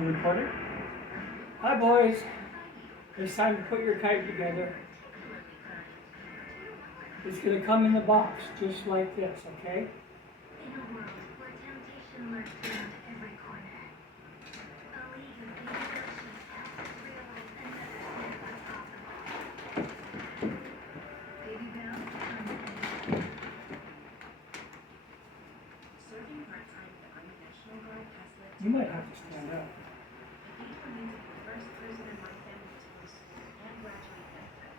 We're recording. Hi boys, it's time to put your kite together. It's going to come in the box just like this, okay? In a world where temptation lurks around every corner, believe in the delicious, thrills, and never stand on top of it. Baby Bell from the Serving part-time at the Army National Guard has led to You might have to stand up. Kate remains the first person in my family to go to school and graduate benefit.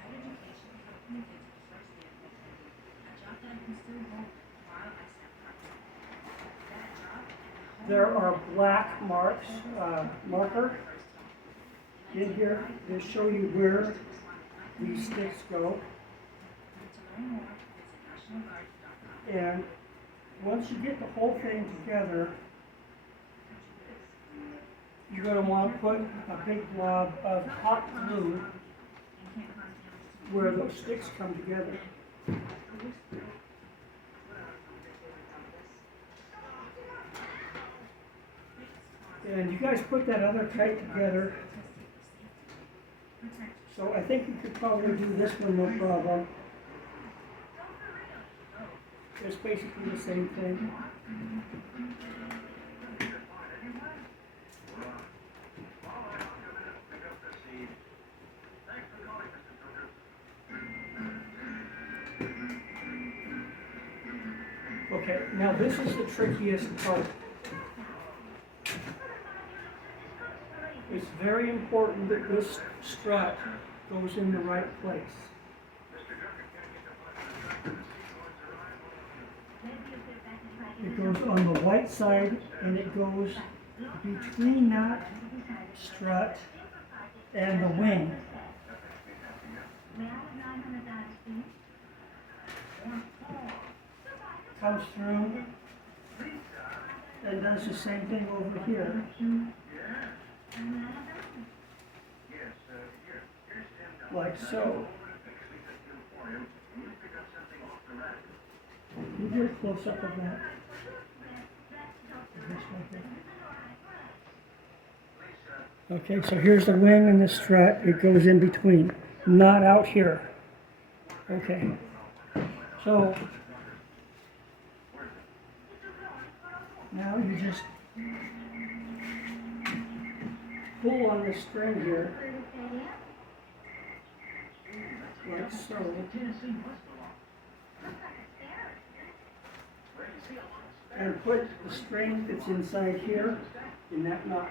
That education helped me get to the first day of FFA, a job that I can still hold while I step part-time. That job and the There are black marks, marker in here that show you where these sticks go. To learn more, visit nationalguard.com. And once you get the whole thing together, you're going to want to put a big blob of hot glue where those sticks come together. And you guys put that other kite together. So I think you could probably do this one no problem. It's basically the same thing. Okay, now this is the trickiest part. It's very important that this strut goes in the right place. It goes on the white side and it goes between that strut and the wing. Comes through and does the same thing over here. Like so. You get a close up of that. Okay, so here's the wing and the strut. It goes in between, not out here. Okay, so now you just pull on the string here, like so. And put the string that's inside here in that notch.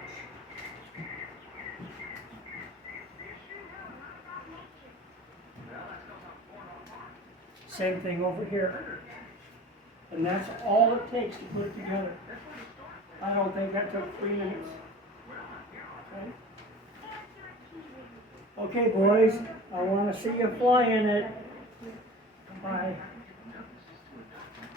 Same thing over here. And that's all it takes to put it together. I don't think that took 3 minutes. Okay, boys, I want to see you fly in it. Bye.